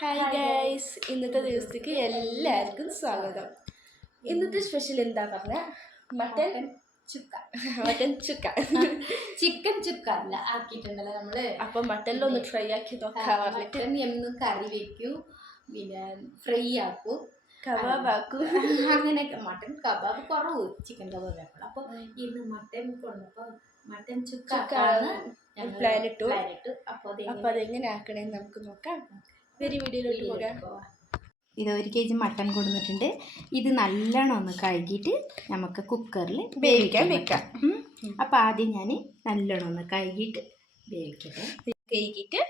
Hi guys, ഇന്നത്തെ ദിവസത്തേക്ക് എല്ലാവർക്കും സ്വാഗതം. ഇന്നത്തെ സ്പെഷ്യൽ എന്താ പറഞ്ഞാൽ mutton chukka. Mutton chukka chicken chukka അല്ല ആക്കിയിട്ടുണ്ടല്ലോ നമ്മള്. അപ്പം മട്ടനിലൊന്ന് ഫ്രൈ ആക്കി നോക്കാൻ പറഞ്ഞിട്ട് എന്നും കറി വെക്കൂ, പിന്നെ ഫ്രൈ ആക്കൂ, കബാബ് ആക്കൂ, അങ്ങനെയൊക്കെ. മട്ടൻ കബാബ് കുറവ്, ചിക്കൻ കബാബ് വെക്കണം. അപ്പൊ ഇന്ന് മട്ടൻ കൊണ്ടപ്പോ മട്ടൻ ചുക്ക പ്ലാൻ ഇട്ടു. അപ്പൊ അതെങ്ങനെ ആക്കണേന്ന് നമുക്ക് നോക്കാം. വീഡിയോയിലോട്ട് പോകാം. ഇത് 1 kg മട്ടൻ കൊടുത്തിട്ടുണ്ട്. ഇത് നല്ലോണം ഒന്ന് കഴുകിയിട്ട് നമുക്ക് കുക്കറിൽ വേവിക്കാൻ വെക്കാം. അപ്പം ആദ്യം ഞാൻ നല്ലോണം ഒന്ന് കഴുകിയിട്ട് കഴുകിയിട്ട്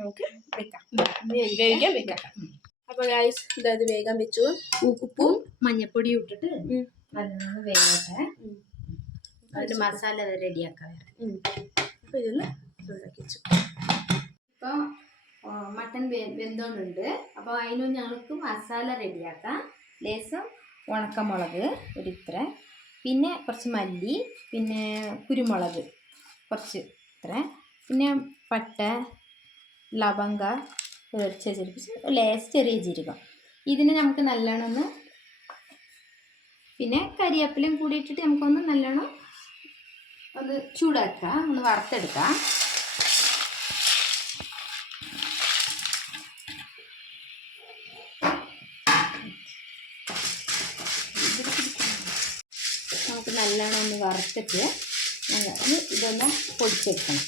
നമുക്ക് വേവിക്കാൻ വെക്കാം. അപ്പോൾ ഗൈസ് ഇത് വേഗം വെച്ചു. ഉപ്പും മഞ്ഞപ്പൊടിയും ഇട്ടിട്ട് നല്ലോണം വേഗട്ടെ. ഒരു മസാല റെഡിയാക്കാൻ. അപ്പോൾ ഇതൊന്ന് ചൂടാക്കി വെച്ചു. ഇപ്പോൾ മട്ടൻ വെന്തോണ്ടുണ്ട്. അപ്പോൾ അതിന് ഞങ്ങൾക്ക് മസാല റെഡിയാക്കാം. ലേശം ഉണക്കമുളക് ഒരു ഇത്ര, പിന്നെ കുറച്ച് മല്ലി, പിന്നെ കുരുമുളക് കുറച്ച് ഇത്ര, പിന്നെ പട്ട, ലവംഗ, ചെറിയ ജീരകം. ഇതിനെ നമുക്ക് നല്ലോണം ഒന്ന്, പിന്നെ കരിവേപ്പിലയും കൂടി ഇട്ടിട്ട് നമുക്കൊന്ന് നല്ലോണം ഒന്ന് ചൂടാക്കാം, ഒന്ന് വറുത്തെടുക്കാം. നമുക്ക് നല്ലോണം ഒന്ന് വറുത്തിട്ട് ഇതൊന്ന് പൊടിച്ചെടുക്കണം.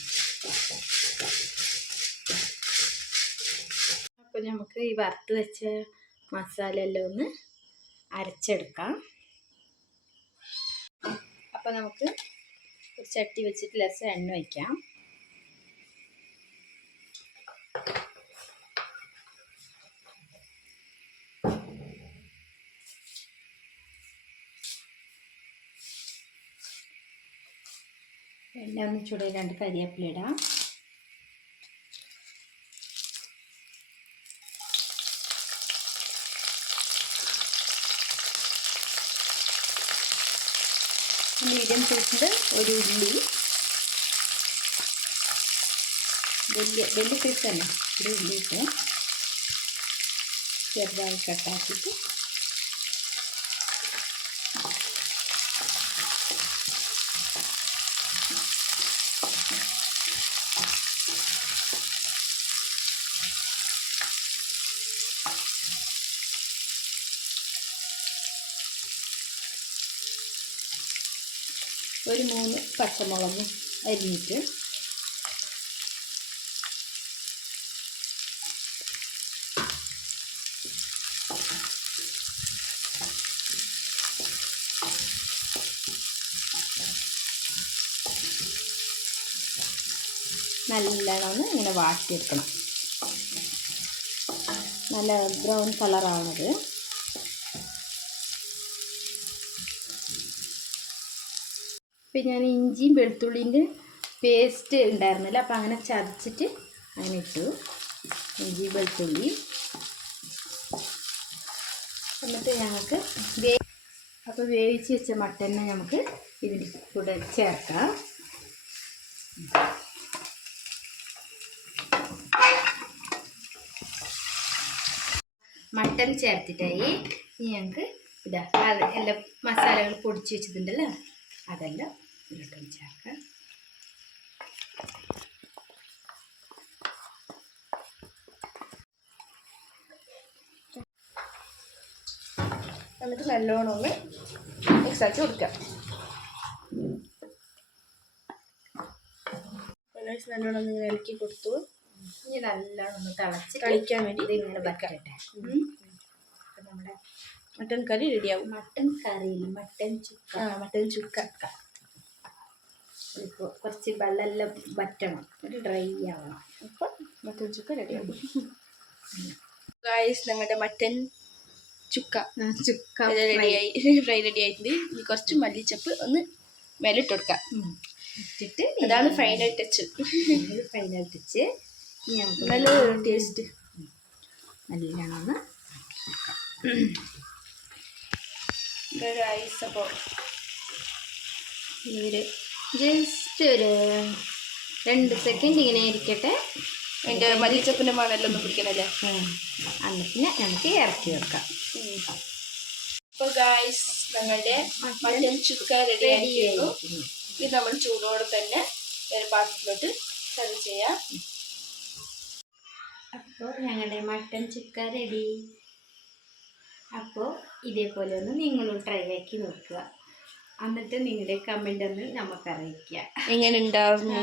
അപ്പോൾ നമുക്ക് ഈ വറുത്ത് വെച്ച മസാല എല്ലാം ഒന്ന് അരച്ചെടുക്കാം. അപ്പോൾ നമുക്ക് ഒരു ചട്ടി വെച്ചിട്ട് ലേശം എണ്ണ വയ്ക്കാം. എണ്ണ ഒന്ന് ചൂടായി 2 കരിവേപ്പില ഇടാം. മീഡിയം സൈസിൽ ഒരു ഉള്ളി, വലിയ സൈസ് തന്നെ ഒരു ഉള്ളി ഇട്ട് ചെറുതായി കട്ടാക്കിയിട്ട് ഒരു 3 പച്ചമുളകും അരിഞ്ഞിട്ട് നല്ലോണം ഇങ്ങനെ വാട്ടിയെടുക്കണം. നല്ല ബ്രൗൺ കളറാവണത്. ഇപ്പം ഞാൻ ഇഞ്ചിയും വെളുത്തുള്ളിൻ്റെ പേസ്റ്റ് ഉണ്ടായിരുന്നില്ല, അപ്പം അങ്ങനെ ചതച്ചിട്ട് അങ്ങനെ ഇട്ടു. ഇഞ്ചി വെളുത്തുള്ളി എന്നിട്ട് ഞങ്ങൾക്ക് അപ്പോൾ വേവിച്ച് വെച്ച മട്ടനെ നമുക്ക് ഇതിൻ്റെ കൂടെ ചേർക്കാം. മട്ടൻ ചേർത്തിട്ടായി ഇനി ഞങ്ങൾക്ക് ഇതാ എല്ലാം മസാലകൾ പൊടിച്ച് വെച്ചിട്ടുണ്ടല്ലോ അതെല്ലാം ഇതിലോട്ട് ചേർക്കാം. എന്നിട്ട് നല്ലോണം ഒന്ന് മിക്സ് ആക്കി കൊടുക്കാം. നല്ലോണം ഒന്ന് ഇളക്കി കൊടുത്തു. ഇനി നല്ലോണം ഒന്ന് കളിക്കാൻ വേണ്ടി ഇങ്ങനെ വെക്കട്ടെ. നമ്മുടെ മട്ടൻ കറി റെഡിയാവും. മട്ടൻ കറിയില്ല, മട്ടൻ ചുക്ക. മട്ടൻ ചുക്ക. ഇപ്പോൾ കുറച്ച് വെള്ളമെല്ലാം വറ്റണം, ഒരു ഡ്രൈ ആവണം. അപ്പം മട്ടൻ ചുക്ക റെഡിയാവും. ഗൈസ്, ഞങ്ങളുടെ മട്ടൻ ചുക്ക റെഡിയായി, ഫ്രൈ റെഡി ആയിട്ടുണ്ട്. ഇനി കുറച്ച് മല്ലിച്ചപ്പ് ഒന്ന് മേലിട്ട് കൊടുക്കാം. ഇട്ടിട്ട് അതാണ് ഫൈനൽ ടച്ച്. നല്ല ടേസ്റ്റ്. നല്ലോണം ഐസ്. അപ്പോൾ ജസ്റ്റ് ഒരു 2 സെക്കൻഡ് ഇങ്ങനെ ഇരിക്കട്ടെ. അതിൻ്റെ മല്ലിച്ചപ്പിൻ്റെ മണെല്ലാം ഒന്ന് പിടിക്കണല്ലേ. അന്ന് പിന്നെ നമുക്ക് ഇറക്കി വെക്കാം. അപ്പോൾ ഗായ്സ് ഞങ്ങളുടെ മട്ടൻ ചുക്ക റെഡി ആയിരിക്കുന്നു. ഇത് നമ്മൾ ചൂടോടെ തന്നെ ഒരു പാത്രത്തിലോട്ട് സെർവ് ചെയ്യാം. അപ്പോൾ ഞങ്ങളുടെ മട്ടൻ ചുക്ക റെഡി. അപ്പോൾ ഇതേപോലെ ഒന്ന് നിങ്ങളും ട്രൈ ആക്കി നോക്കുക. എന്നിട്ട് നിങ്ങളുടെ കമൻ്റ് ഒന്ന് നമുക്ക് അറിയിക്കുക. എങ്ങനെ ഉണ്ടായിരുന്നു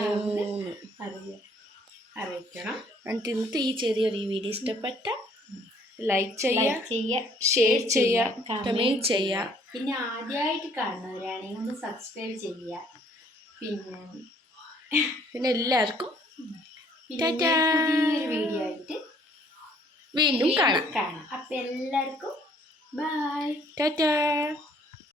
അറിയിക്കണം. എന്നിട്ട് ഇന്നത്തെ ഈ ചെറിയൊരു വീഡിയോ ഇഷ്ടപ്പെട്ട ലൈക്ക് ചെയ്യുക, ചെയ്യുക, ഷെയർ ചെയ്യുക, കമൻറ്റ് ചെയ്യുക. പിന്നെ ആദ്യമായിട്ട് കാണുന്നവരാണെങ്കിൽ ഒന്ന് സബ്സ്ക്രൈബ് ചെയ്യുക. പിന്നെ എല്ലാവർക്കും പുതിയൊരു വീഡിയോ ആയിട്ട് വീണ്ടും കാണാം. അപ്പം എല്ലാവർക്കും ബൈ. ടാറ്റാ.